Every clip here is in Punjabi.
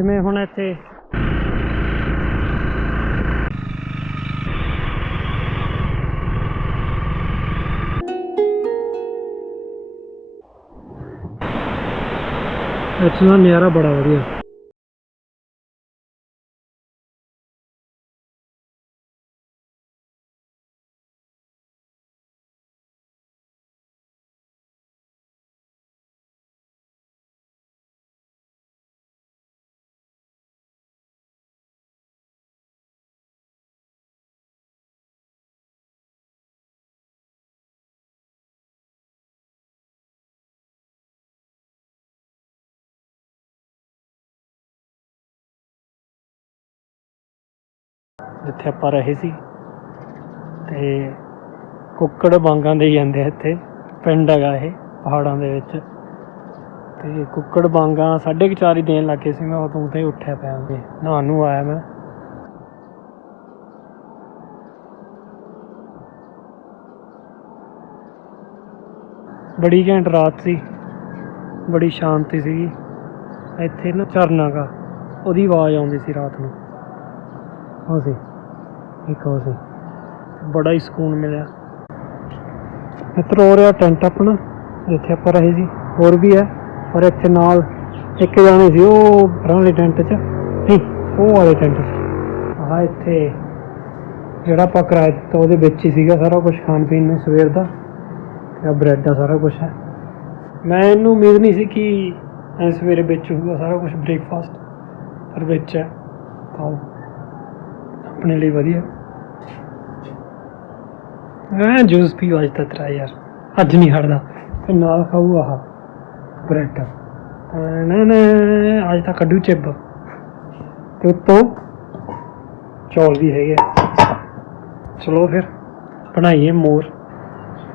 ਜਿਵੇਂ ਹੁਣ ਇੱਥੇ ਇੱਥੇ ਦਾ ਨਜ਼ਾਰਾ ਬੜਾ ਵਧੀਆ। ਜਿੱਥੇ ਆਪਾਂ ਰਹੇ ਸੀ। ਤੇ ਕੁੱਕੜ ਵਾਂਗਾਂ ਦੇ ਜਾਂਦੇ ਇੱਥੇ। ਪਿੰਡ ਹੈਗਾ ਇਹ, ਪਹਾੜਾਂ ਦੇ ਵਿੱਚ। ਤੇ ਕੁੱਕੜ ਵਾਂਗਾਂ ਸਾਢੇ ਕੁ ਚਾਰ ਹੀ ਦੇਣ ਲੱਗੇ ਸੀ ਮੈਂ, ਉਦੋਂ ਤੇ ਉੱਠਿਆ ਪਿਆ ਤੇ ਨਹਾਉਣ ਨੂੰ ਆਇਆ ਮੈਂ। ਬੜੀ ਘੈਂਟ ਰਾਤ ਸੀ। ਬੜੀ ਸ਼ਾਂਤੀ ਸੀਗੀ। ਇੱਥੇ ਨਾ ਝਰਨਾ ਗਾ, ਉਹਦੀ ਆਵਾਜ਼ ਆਉਂਦੀ ਸੀ ਰਾਤ ਨੂੰ। ਉਹ ਸੀ, ਇੱਕ ਉਹ ਸੀ। ਬੜਾ ਹੀ ਸਕੂਨ ਮਿਲਿਆ। ਮਿੱਤਰ ਹੋ ਰਿਹਾ ਟੈਂਟ ਆਪਣਾ, ਜਿੱਥੇ ਆਪਾਂ ਰਹੇ ਸੀ। ਹੋਰ ਵੀ ਹੈ ਪਰ ਇੱਥੇ ਨਾਲ ਇੱਕ ਜਾਣੇ ਸੀ, ਉਹ ਪਰਾਂ ਵਾਲੇ ਟੈਂਟ 'ਚ। ਨਹੀਂ, ਉਹ ਵਾਲੇ ਟੈਂਟ 'ਚ। ਆਹ ਇੱਥੇ ਜਿਹੜਾ ਆਪਾਂ ਕਿਰਾਇਆ ਦਿੱਤਾ ਉਹਦੇ ਵਿੱਚ ਹੀ ਸੀਗਾ ਸਾਰਾ ਕੁਝ ਖਾਣ ਪੀਣ ਨੂੰ ਸਵੇਰ ਦਾ। ਤੇ ਆ ਬ੍ਰੈਡ ਦਾ ਸਾਰਾ ਕੁਝ ਹੈ ਮੈਂ ਇਹਨੂੰ ਉਮੀਦ ਨਹੀਂ ਸੀ ਕਿ ਐ ਸਵੇਰੇ ਵਿੱਚ ਹੋਊਗਾ ਸਾਰਾ ਕੁਝ ਬ੍ਰੇਕਫਾਸਟ, ਪਰ ਵਿੱਚ ਹੈ ਖਾਓ ਆਪਣੇ ਲਈ ਵਧੀਆ। ਮੈਂ ਜੂਸ ਪੀਓ ਅੱਜ ਤੱਕ ਤਰਾ ਯਾਰ। ਅੱਜ ਨਹੀਂ ਹਟਦਾ। ਤੇ ਨਾਲ ਖਾਊ ਆਹ ਬ੍ਰੈਡ। ਨਾ ਨਾ, ਅੱਜ ਤਾਂ ਕੱਢੂ ਚਿੱਬ। ਤੇ ਉੱਤੋਂ ਚੌਲ ਵੀ ਹੈਗੇ ਆ। ਚਲੋ ਫਿਰ, ਬਣਾਈਏ ਮੋਰ।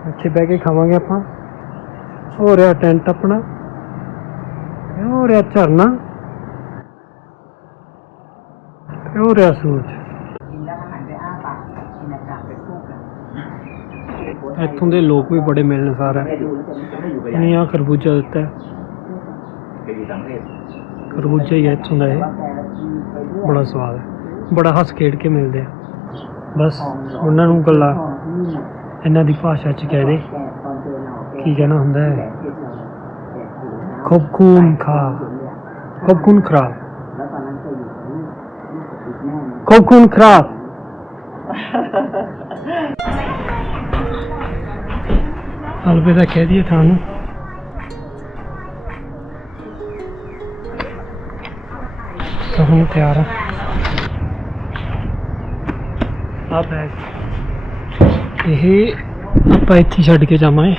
ਇੱਥੇ ਬਹਿ ਕੇ ਖਾਵਾਂਗੇ ਆਪਾਂ। ਹੋ ਰਿਹਾ ਟੈਂਟ ਆਪਣਾ। ਹੋ ਰਿਹਾ ਝਰਨਾ। ਤੇ ਹੋ ਰਿਹਾ ਸੂਰਜ। ਇੱਥੋਂ ਦੇ ਲੋਕ ਵੀ ਬੜੇ ਮਿਲਣਸਾਰ ਹੈ। ਉਹਨੇ ਆ ਖਰਬੂਜਾ ਦਿੱਤਾ ਹੈ। ਖਰਬੂਜਾ ਹੀ ਇੱਥੋਂ ਦਾ ਇਹ। ਬੜਾ ਸਵਾਦ ਹੈ। ਬੜਾ ਹੱਸ ਖੇਡ ਕੇ ਮਿਲਦੇ ਆ। ਬਸ ਉਹਨਾਂ ਨੂੰ ਗੱਲਾਂ ਇਹਨਾਂ ਦੀ ਭਾਸ਼ਾ 'ਚ ਕਹਿ ਦੇ। ਕੀ ਕਹਿਣਾ ਹੁੰਦਾ ਹੈ? ਖਬਕੂਨ ਖਾ। ਖਬਕੂਨ ਖਰਾਬ ਖਬਕੂਨ ਖਰਾਬ ਖਰਾਬ ਦਾ ਕਹਿ ਦਈਏ ਤੁਹਾਨੂੰ ਤਾਂ ਹੁਣ ਤਿਆਰ ਆ। ਆ ਬੈਗ ਇਹ ਆਪਾਂ ਇੱਥੇ ਛੱਡ ਕੇ ਜਾਵਾਂਗੇ।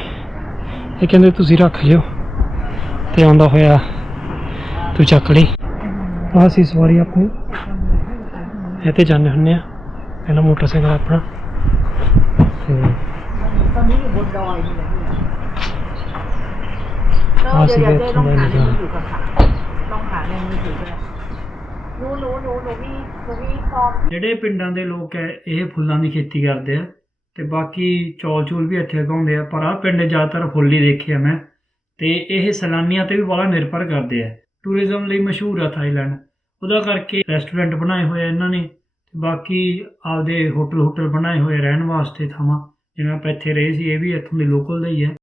ਇਹ ਕਹਿੰਦੇ ਤੁਸੀਂ ਰੱਖ ਲਿਓ। ਤੇ ਆਉਂਦਾ ਹੋਇਆ ਤੂੰ ਚੱਕ ਲਈ। ਆਹ ਸੀ ਸਵਾਰੀ ਆਪਣੀ। ਇਹ ਤੇ ਜਾਂਦੇ ਹੁੰਦੇ ਆ। ਪਹਿਲਾਂ ਮੋਟਰਸਾਈਕਲ ਆਪਣਾ। ਤੇ ตอนนี้อยู่บนดอยนี่แหละพี่ อ่า เดี๋ยวเดี๋ยว สิ เจ๊ เดี๋ยว ลองหาใน ทำไมไม่ได้ มือถือก่อนค่ะลองหาในมือถือก็ได้หนูหนูหนูหนูมีหนูมีซอง ਜਿਹੜੇ ਪਿੰਡਾਂ ਦੇ ਲੋਕ ਹੈ ਇਹ ਫੁੱਲਾਂ ਦੀ ਖੇਤੀ ਕਰਦੇ ਆ ਤੇ ਬਾਕੀ ਚੌਲ ਚੂਲ ਵੀ ਇੱਥੇ ਉਗਾਉਂਦੇ ਆ ਪਰ ਆਹ ਪਿੰਡ ਜ਼ਿਆਦਾਤਰ ਫੁੱਲ ਹੀ ਦੇਖੇ ਆ ਮੈਂ ਤੇ ਇਹ ਸੈਲਾਨੀਆਂ ਤੇ ਵੀ ਬੜਾ ਨਿਰਭਰ ਕਰਦੇ ਆ ਟੂਰਿਜ਼ਮ ਲਈ ਮਸ਼ਹੂਰ ਆ ਥਾਈਲੈਂਡ ਉਹਦਾ ਕਰਕੇ ਰੈਸਟੋਰੈਂਟ ਬਣਾਏ ਹੋਏ ਆ ਇਹਨਾਂ ਨੇ ਤੇ ਬਾਕੀ ਆਪਦੇ ਹੋਟਲ ਹੋਟਲ ਬਣਾਏ ਹੋਏ ਰਹਿਣ ਵਾਸਤੇ ਥਾਵਾਂ ਜਿਵੇਂ ਆਪਾਂ ਇੱਥੇ ਰਹੇ ਸੀ ਇਹ ਵੀ ਇੱਥੋਂ ਦੇ ਲੋਕਲ ਦਾ ਹੀ ਹੈ।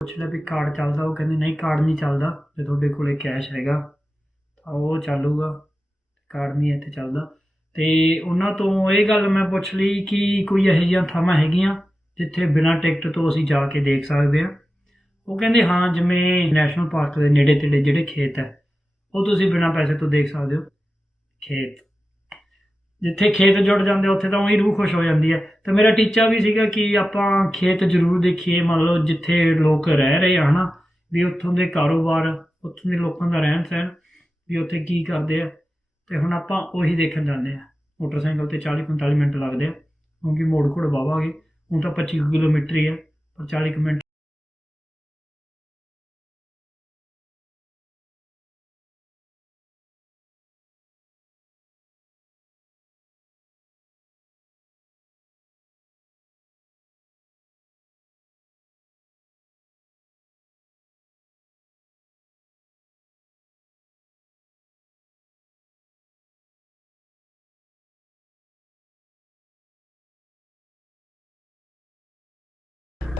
ਪੁੱਛ ਲਿਆ ਵੀ ਕਾਰਡ ਚੱਲਦਾ, ਉਹ ਕਹਿੰਦੇ ਨਹੀਂ ਕਾਰਡ ਨਹੀਂ ਚੱਲਦਾ, ਜੇ ਤੁਹਾਡੇ ਕੋਲੇ ਕੈਸ਼ ਹੈਗਾ, ਤਾਂ ਉਹ ਚੱਲੂਗਾ ਕਾਰਡ ਨਹੀਂ ਇੱਥੇ ਚੱਲਦਾ। ਤੇ ਉਹਨਾਂ ਤੋਂ ਇਹ ਗੱਲ ਮੈਂ ਪੁੱਛ ਲਈ ਕਿ ਕੋਈ ਇਹੋ ਜਿਹੀਆਂ ਥਾਵਾਂ ਹੈਗੀਆਂ ਜਿੱਥੇ ਬਿਨਾਂ ਟਿਕਟ ਤੋਂ ਅਸੀਂ ਜਾ ਕੇ ਦੇਖ ਸਕਦੇ ਹਾਂ? ਉਹ ਕਹਿੰਦੇ ਹਾਂ, ਜਿਵੇਂ ਨੈਸ਼ਨਲ ਪਾਰਕ ਦੇ ਨੇੜੇ ਤੇੜੇ ਜਿਹੜੇ ਖੇਤ ਹੈ, ਉਹ ਤੁਸੀਂ ਬਿਨਾਂ ਪੈਸੇ ਤੋਂ ਦੇਖ ਸਕਦੇ ਹੋ। ਖੇਤ। ਜਿੱਥੇ ਖੇਤ ਜੁੜ ਜਾਂਦੇ ਉੱਥੇ ਤਾਂ ਉਹੀ ਰੂਹ ਖੁਸ਼ ਹੋ ਜਾਂਦੀ ਹੈ ਤੇ ਮੇਰਾ ਟੀਚਾ ਵੀ ਸੀਗਾ ਕਿ ਆਪਾਂ ਖੇਤ ਜ਼ਰੂਰ ਦੇਖੀਏ, ਮੰਨ ਲਓ ਜਿੱਥੇ ਲੋਕ ਰਹਿ ਰਹੇ ਆ, ਹਨਾ? ਵੀ ਉੱਥੋਂ ਦੇ ਕਾਰੋਬਾਰ, ਉੱਥੋਂ ਦੇ ਲੋਕਾਂ ਦਾ ਰਹਿਣ ਸਹਿਣ, ਵੀ ਉੱਥੇ ਕੀ ਕਰਦੇ ਆ। ਤੇ ਹੁਣ ਆਪਾਂ ਉਹੀ ਦੇਖਣ ਜਾਂਦੇ ਆ। ਮੋਟਰਸਾਈਕਲ ਤੇ 40 45 ਮਿੰਟ ਲੱਗਦੇ ਆ, ਕਿਉਂਕਿ ਮੋੜ ਘੋੜ ਵਾਵਾਂਗੇ ਹੁਣ ਤਾਂ 25 ਕੁ ਕਿਲੋਮੀਟਰ ਹੀ ਆ, ਪਰ 40 ਕੁ ਮਿੰਟ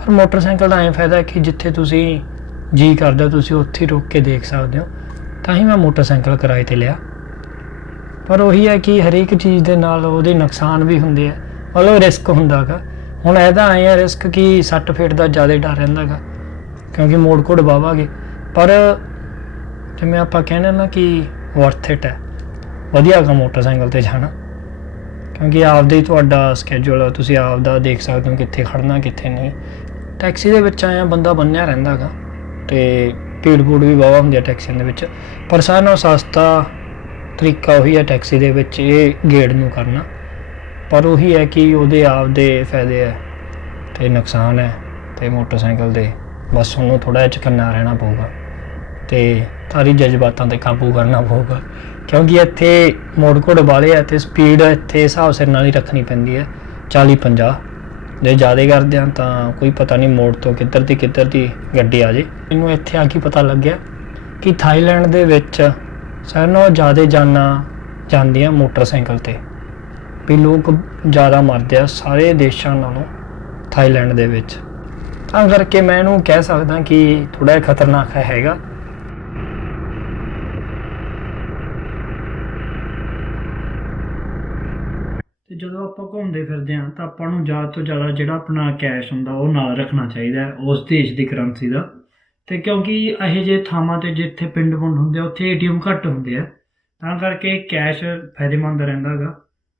ਪਰ ਮੋਟਰਸਾਈਕਲ ਦਾ ਐਂ ਫਾਇਦਾ ਕਿ ਜਿੱਥੇ ਤੁਸੀਂ ਜੀ ਕਰਦਾ, ਤੁਸੀਂ ਉੱਥੇ ਹੀ ਰੁਕ ਕੇ ਦੇਖ ਸਕਦੇ ਹੋ। ਤਾਂ ਹੀ ਮੈਂ ਮੋਟਰਸਾਈਕਲ ਕਿਰਾਏ ਤੇ ਲਿਆ। ਪਰ ਉਹੀ ਹੈ ਕਿ ਹਰੇਕ ਚੀਜ਼ ਦੇ ਨਾਲ ਉਹਦੇ ਨੁਕਸਾਨ ਵੀ ਹੁੰਦੇ ਆ। ਮਤਲਬ ਰਿਸਕ ਹੁੰਦਾਗਾ ਹੁਣ ਇਹਦਾ ਆਏ ਆ ਰਿਸਕ ਕਿ ਸੱਟ ਫੇਟ ਦਾ ਜ਼ਿਆਦਾ ਡਰ ਰਹਿੰਦਾਗਾ ਕਿਉਂਕਿ ਮੋੜ ਕੋੜ ਵਾਵਾਂਗੇ ਪਰ ਜਿਵੇਂ ਆਪਾਂ ਕਹਿੰਦੇ ਨਾ ਕਿ ਵਰਥ ਇਟ ਹੈ। ਵਧੀਆ ਗਾ ਮੋਟਰਸਾਈਕਲ ਤੇ ਜਾਣਾ। ਕਿਉਂਕਿ ਆਪਦੇ ਹੀ ਤੁਹਾਡਾ ਸਕੇਜੂਲ ਤੁਸੀਂ ਆਪ ਦਾ ਦੇਖ ਸਕਦੇ ਹੋ ਕਿੱਥੇ ਖੜਨਾ ਕਿੱਥੇ ਨਹੀਂ। ਟੈਕਸੀ ਦੇ ਵਿੱਚ ਆਇਆ, ਬੰਦਾ ਬੰਨਿਆ ਰਹਿੰਦਾਗਾ ਤੇ ਭੀੜ ਭੂੜ ਵੀ ਵਾਵਾ ਹੁੰਦੀ ਹੈ ਟੈਕਸੀਆਂ ਦੇ ਵਿੱਚ। ਪਰ ਸਾਰਿਆਂ ਨਾਲੋਂ ਸਸਤਾ ਤਰੀਕਾ ਉਹੀ ਹੈ ਟੈਕਸੀ ਦੇ ਵਿੱਚ ਇਹ ਗੇੜ ਨੂੰ ਕਰਨਾ। ਪਰ ਉਹੀ ਹੈ ਕਿ ਉਹਦੇ ਆਪ ਦੇ ਫਾਇਦੇ ਹੈ ਤੇ ਨੁਕਸਾਨ ਹੈ ਤੇ ਮੋਟਰਸਾਈਕਲ ਦੇ। ਬਸ ਉਹਨੂੰ ਥੋੜਾ ਜਿਹਾ ਚਕੰਨਾ ਰਹਿਣਾ ਪਊਗਾ ਤੇ ਸਾਰੀ ਜਜ਼ਬਾਤਾਂ ਤੇ ਕਾਬੂ ਕਰਨਾ ਪਊਗਾ। ਕਿਉਂਕਿ ਇੱਥੇ ਮੋੜ ਘੋੜ ਵਾਲੇ ਆ ਤੇ ਸਪੀਡ ਇੱਥੇ ਹਿਸਾਬ ਸਿਰ ਨਾਲ ਹੀ ਰੱਖਣੀ ਪੈਂਦੀ ਹੈ 40 50 ਜੇ ਜ਼ਿਆਦਾ ਕਰਦੇ ਆ ਤਾਂ ਕੋਈ ਪਤਾ ਨਹੀਂ ਮੋੜ ਤੋਂ ਕਿੱਧਰ ਦੀ ਕਿੱਧਰ ਦੀ ਗੱਡੀ ਆ ਜੇ। ਮੈਨੂੰ ਇੱਥੇ ਆ ਕੇ ਪਤਾ ਲੱਗਿਆ ਕਿ ਥਾਈਲੈਂਡ ਦੇ ਵਿੱਚ ਸਾਰਿਆਂ ਨਾਲੋਂ ਜ਼ਿਆਦਾ ਜਾਨਾਂ ਜਾਂਦੀਆਂ ਮੋਟਰਸਾਈਕਲ ਤੇ। ਵੀ ਲੋਕ ਜ਼ਿਆਦਾ ਮਰਦੇ ਆ ਸਾਰੇ ਦੇਸ਼ਾਂ ਨਾਲੋਂ ਥਾਈਲੈਂਡ ਦੇ ਵਿੱਚ। ਤਾਂ ਕਰਕੇ ਮੈਂ ਇਹਨੂੰ ਕਹਿ ਸਕਦਾ ਕਿ ਥੋੜਾ ਜਿਹਾ ਖਤਰਨਾਕ ਹੈਗਾ। ਜਦੋਂ ਆਪਾਂ ਘੁੰਮਦੇ ਫਿਰਦੇ ਹਾਂ ਤਾਂ ਆਪਾਂ ਨੂੰ ਜ਼ਿਆਦਾ ਤੋਂ ਜ਼ਿਆਦਾ ਜਿਹੜਾ ਆਪਣਾ ਕੈਸ਼ ਹੁੰਦਾ ਉਹ ਨਾਲ ਰੱਖਣਾ ਚਾਹੀਦਾ ਹੈ, ਉਸ ਦੇਸ਼ ਦੀ ਕਰੰਸੀ ਦਾ। ਤੇ ਕਿਉਂਕਿ ਇਹੋ ਜਿਹੇ ਥਾਵਾਂ ਤੇ ਜਿੱਥੇ ਪਿੰਡ ਪੁੰਡ ਹੁੰਦੇ ਆ, ਉੱਥੇ ਏਟੀਐਮ ਘੱਟ ਹੁੰਦੇ ਆ। ਤਾਂ ਕਰਕੇ ਕੈਸ਼ ਫਾਇਦੇਮੰਦ ਰਹਿੰਦਾ ਹੈਗਾ,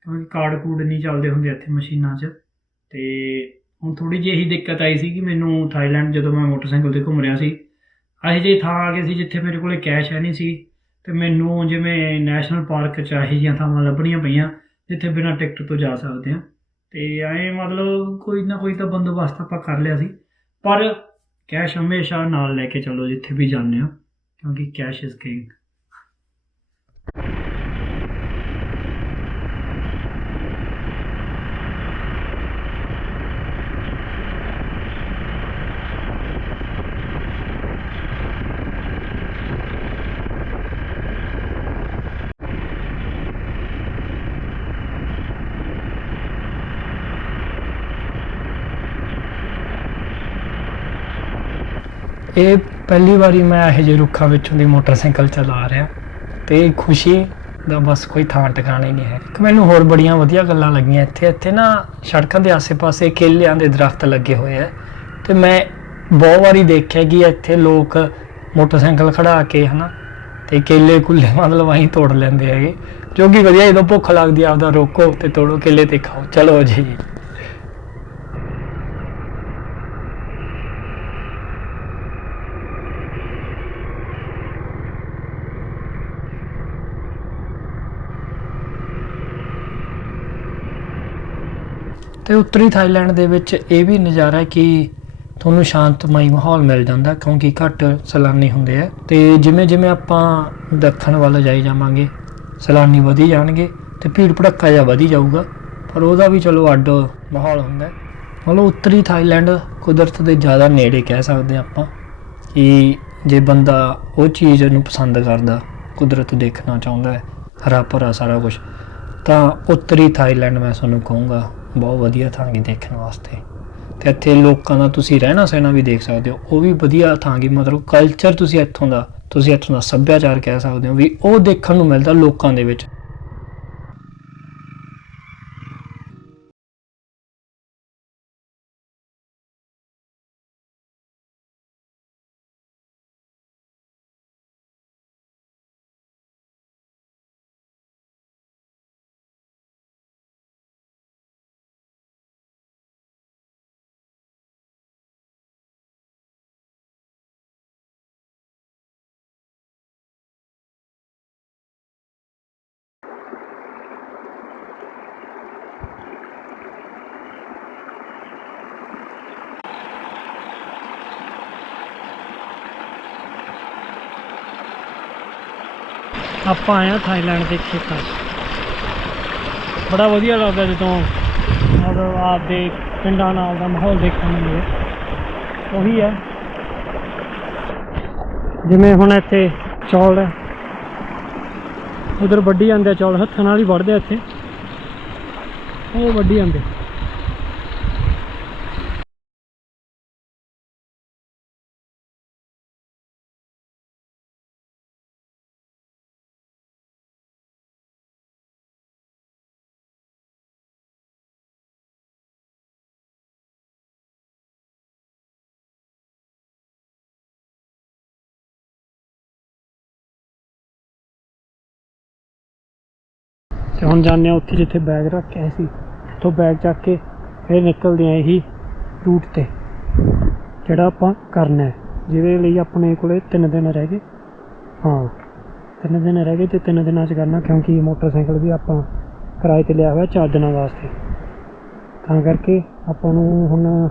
ਕਿਉਂਕਿ ਕਾਰਡ ਕੂਡ ਨਹੀਂ ਚੱਲਦੇ ਹੁੰਦੇ ਇੱਥੇ ਮਸ਼ੀਨਾਂ 'ਚ। ਤੇ ਹੁਣ ਥੋੜੀ ਜਿਹੀ ਇਹੀ ਦਿੱਕਤ ਆਈ ਸੀ ਕਿ ਮੈਨੂੰ ਥਾਈਲੈਂਡ ਜਦੋਂ ਮੈਂ ਮੋਟਰਸਾਈਕਲ ਤੇ ਘੁੰਮ ਰਿਹਾ ਸੀ, ਇਹੋ ਜਿਹੀ ਥਾਂ ਆ ਗਈ ਸੀ ਜਿੱਥੇ ਮੇਰੇ ਕੋਲੇ ਕੈਸ਼ ਹੈ ਨਹੀਂ ਸੀ। ਤੇ ਮੈਨੂੰ ਜਿਵੇਂ ਨੈਸ਼ਨਲ ਪਾਰਕ 'ਚ ਇਹੋ ਜਿਹੀਆਂ ਥਾਵਾਂ ਲੱਭਣੀਆਂ ਪਈਆਂ ਜਿੱਥੇ ਬਿਨਾਂ ਟਿਕਟ ਤੋਂ ਜਾ ਸਕਦੇ ਆ ਤੇ ਐਂ ਮਤਲਬ ਕੋਈ ਨਾ ਕੋਈ ਤਾਂ ਬੰਦੋਬਸਤ ਆਪਾਂ ਕਰ ਲਿਆ ਸੀ। ਪਰ ਕੈਸ਼ ਹਮੇਸ਼ਾ ਨਾਲ ਲੈ ਕੇ ਚੱਲੋ ਜਿੱਥੇ ਵੀ ਜਾਂਦੇ ਹੋ, ਕਿਉਂਕਿ ਕੈਸ਼ ਇਜ਼ ਕਿੰਗ ਇਹ ਪਹਿਲੀ ਵਾਰੀ ਮੈਂ ਇਹੋ ਜਿਹੇ ਰੁੱਖਾਂ ਵਿੱਚੋਂ ਦੀ ਮੋਟਰਸਾਈਕਲ ਚਲਾ ਰਿਹਾ ਤੇ ਖੁਸ਼ੀ ਦਾ ਬਸ ਕੋਈ ਥਾਂ ਟਿਕਾਣਾ ਹੀ ਨਹੀਂ ਹੈ। ਇੱਕ ਮੈਨੂੰ ਹੋਰ ਬੜੀਆਂ ਵਧੀਆ ਗੱਲਾਂ ਲੱਗੀਆਂ ਇੱਥੇ। ਇੱਥੇ ਨਾ ਸੜਕਾਂ ਦੇ ਆਸੇ-ਪਾਸੇ ਕੇਲਿਆਂ ਦੇ ਦਰਖਤ ਲੱਗੇ ਹੋਏ ਆ। ਤੇ ਮੈਂ ਬਹੁਤ ਵਾਰੀ ਦੇਖਿਆ ਕਿ ਇੱਥੇ ਲੋਕ ਮੋਟਰਸਾਈਕਲ ਖੜਾ ਕੇ ਹਨਾ ਤੇ ਕੇਲੇ ਕੁੱਲੇ ਮਤਲਬ ਆਹੀਂ ਤੋੜ ਲੈਂਦੇ ਹੈਗੇ। ਜੋ ਕਿ ਵਧੀਆ, ਜਦੋਂ ਭੁੱਖ ਲੱਗਦੀ ਆ ਆਪਦਾ ਰੋਕੋ ਤੇ ਤੋੜੋ, ਕੇਲੇ ਤੇ ਖਾਓ। ਚਲੋ ਜੀ। ਤੇ ਉੱਤਰੀ ਥਾਈਲੈਂਡ ਦੇ ਵਿੱਚ ਇਹ ਵੀ ਨਜ਼ਾਰਾ ਹੈ ਕਿ ਤੁਹਾਨੂੰ ਸ਼ਾਂਤਮਈ ਮਾਹੌਲ ਮਿਲ ਜਾਂਦਾ ਕਿਉਂਕਿ ਘੱਟ ਸੈਲਾਨੀ ਹੁੰਦੇ ਆ। ਤੇ ਜਿਵੇਂ ਜਿਵੇਂ ਆਪਾਂ ਦੱਖਣ ਵੱਲ ਜਾਈ ਜਾਵਾਂਗੇ, ਸੈਲਾਨੀ ਵਧੀ ਜਾਣਗੇ ਤੇ ਭੀੜ ਭੜੱਕਾ ਜਿਹਾ ਵਧੀ ਜਾਊਗਾ, ਪਰ ਉਹਦਾ ਵੀ ਚਲੋ ਅੱਡ ਮਾਹੌਲ ਹੁੰਦਾ ਮਤਲਬ ਉੱਤਰੀ ਥਾਈਲੈਂਡ ਕੁਦਰਤ ਦੇ ਜ਼ਿਆਦਾ ਨੇੜੇ ਕਹਿ ਸਕਦੇ ਹਾਂ ਆਪਾਂ ਕਿ ਜੇ ਬੰਦਾ ਉਹ ਚੀਜ਼ ਨੂੰ ਪਸੰਦ ਕਰਦਾ, ਕੁਦਰਤ ਦੇਖਣਾ ਚਾਹੁੰਦਾ ਹੈ, ਹਰਾ ਭਰਾ ਸਾਰਾ ਕੁਝ ਤਾਂ ਉੱਤਰੀ ਥਾਈਲੈਂਡ ਮੈਂ ਤੁਹਾਨੂੰ ਕਹੂੰਗਾ ਬਹੁਤ ਵਧੀਆ ਥਾਂ ਹੈ ਦੇਖਣ ਵਾਸਤੇ। ਤੇ ਇੱਥੇ ਲੋਕਾਂ ਦਾ ਤੁਸੀਂ ਰਹਿਣਾ ਸਹਿਣਾ ਵੀ ਦੇਖ ਸਕਦੇ ਹੋ। ਉਹ ਵੀ ਵਧੀਆ ਥਾਂ ਗੀ ਮਤਲਬ ਕਲਚਰ ਤੁਸੀਂ ਇੱਥੋਂ ਦਾ, ਤੁਸੀਂ ਇੱਥੋਂ ਦਾ ਸੱਭਿਆਚਾਰ ਕਹਿ ਸਕਦੇ ਹੋ ਵੀ ਉਹ ਦੇਖਣ ਨੂੰ ਮਿਲਦਾ ਲੋਕਾਂ ਦੇ ਵਿੱਚ। ਆਪਾਂ ਆਏ ਆ ਥਾਈਲੈਂਡ ਦੇ ਖੇਤਾਂ 'ਚ। ਬੜਾ ਵਧੀਆ ਲੱਗਦਾ ਜਦੋਂ ਮਤਲਬ ਆਪਦੇ ਪਿੰਡਾਂ ਨਾਲ ਦਾ ਮਾਹੌਲ ਦੇਖਣ ਨੂੰ ਮਿਲੇ। ਉਹੀ ਹੈ। ਜਿਵੇਂ ਹੁਣ ਇੱਥੇ ਚੌਲ ਉਧਰ ਵੱਢੀ ਜਾਂਦੇ ਆ ਚੌਲ, ਹੱਥਾਂ ਨਾਲ ਹੀ ਵੱਢਦੇ ਇੱਥੇ। ਉਹ ਵੱਢੀ ਜਾਂਦੇ। ਤੇ ਹੁਣ ਜਾਂਦੇ ਆ ਉੱਥੇ ਜਿੱਥੇ ਬੈਗ ਰੱਖ ਕੇ ਆਏ ਸੀ। ਉੱਥੋਂ ਬੈਗ ਚੱਕ ਕੇ ਫਿਰ ਨਿਕਲਦੇ ਆ ਇਹੀ ਰੂਟ ਤੇ, ਜਿਹੜਾ ਆਪਾਂ ਕਰਨਾ ਹੈ। ਜਿਹਦੇ ਲਈ ਆਪਣੇ ਕੋਲੇ 3 ਦਿਨ ਰਹਿ ਗਏ। ਹਾਂ 3 ਦਿਨ ਰਹਿ ਗਏ ਤੇ 3 ਦਿਨਾਂ ਚ ਕਰਨਾ, ਕਿਉਂਕਿ ਮੋਟਰਸਾਈਕਲ ਵੀ ਆਪਾਂ ਕਿਰਾਏ ਤੇ ਲਿਆ ਹੋਇਆ ਚਾਰ ਦਿਨਾਂ ਵਾਸਤੇ। ਤਾਂ ਕਰਕੇ ਆਪਾਂ ਨੂੰ ਹੁਣ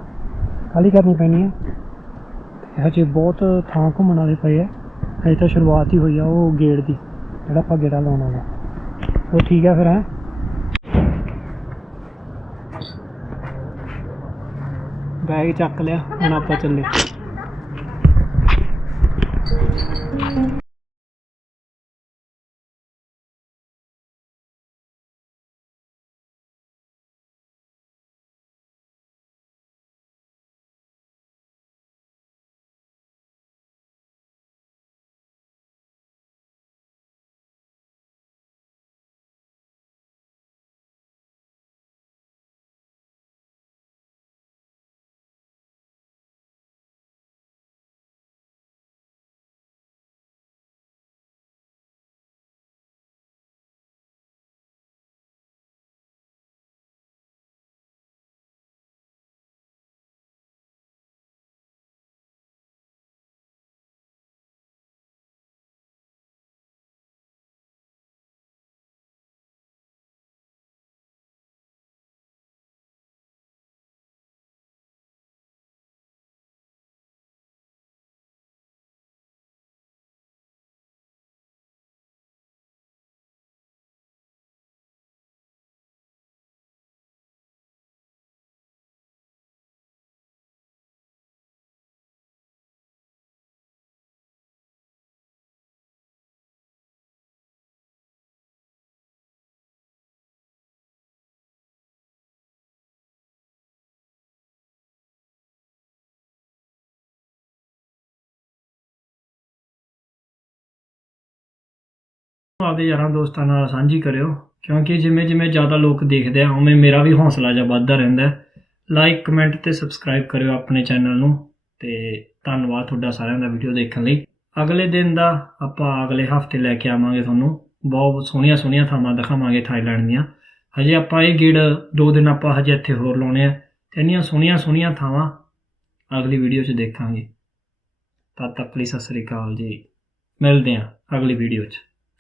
ਖਾਲੀ ਕਰਨੀ ਪੈਣੀ ਹੈ। ਤੇ ਹਜੇ ਬਹੁਤ ਥਾਂ ਘੁੰਮਣ ਵਾਲੇ ਪਏ ਆ। ਹਜੇ ਤਾਂ ਸ਼ੁਰੂਆਤ ਹੀ ਹੋਈ ਆ ਉਹ ਗੇੜ ਦੀ, ਜਿਹੜਾ ਆਪਾਂ ਗੇੜਾ ਲਾਉਣਾ ਵਾ ਉਹ ਠੀਕ ਹੈ ਫਿਰ ਹੈ? ਬੈਗ ਚੱਕ ਲਿਆ ਹੁਣ ਆਪਾਂ ਚੱਲੇ। ਆਪਦੇ ਯਾਰਾਂ ਦੋਸਤਾਂ ਨਾਲ ਸਾਂਝੀ ਕਰਿਓ, ਕਿਉਂਕਿ ਜਿਵੇਂ ਜਿਵੇਂ ਜ਼ਿਆਦਾ ਲੋਕ ਦੇਖਦੇ ਆ, ਉਵੇਂ ਮੇਰਾ ਵੀ ਹੌਸਲਾ ਜਿਹਾ ਵੱਧਦਾ ਰਹਿੰਦਾ ਲਾਈਕ ਕਮੈਂਟ ਤੇ ਸਬਸਕ੍ਰਾਈਬ ਕਰਿਓ ਆਪਣੇ ਚੈਨਲ ਨੂੰ ਤੇ ਧੰਨਵਾਦ ਤੁਹਾਡਾ ਸਾਰਿਆਂ ਦਾ ਵੀਡੀਓ ਦੇਖਣ ਲਈ। ਅਗਲੇ ਦਿਨ ਦਾ ਆਪਾਂ ਅਗਲੇ ਹਫ਼ਤੇ ਲੈ ਕੇ ਆਵਾਂਗੇ ਤੁਹਾਨੂੰ। ਬਹੁਤ ਸੋਹਣੀਆਂ ਸੋਹਣੀਆਂ ਥਾਵਾਂ ਦਿਖਾਵਾਂਗੇ ਥਾਈਲੈਂਡ ਦੀਆਂ। ਹਜੇ ਆਪਾਂ ਇਹ ਗੇੜ ਦੋ ਦਿਨ ਆਪਾਂ ਹਜੇ ਇੱਥੇ ਹੋਰ ਲਾਉਣੇ ਆ। ਤੇ ਇੰਨੀਆਂ ਸੋਹਣੀਆਂ ਸੋਹਣੀਆਂ ਥਾਵਾਂ ਅਗਲੀ ਵੀਡੀਓ 'ਚ ਦੇਖਾਂਗੇ। ਤਦ ਤੱਕ ਲਈ ਸਤਿ ਸ੍ਰੀ ਅਕਾਲ ਜੀ। ਮਿਲਦੇ ਹਾਂ ਅਗਲੀ ਵੀਡੀਓ 'ਚ।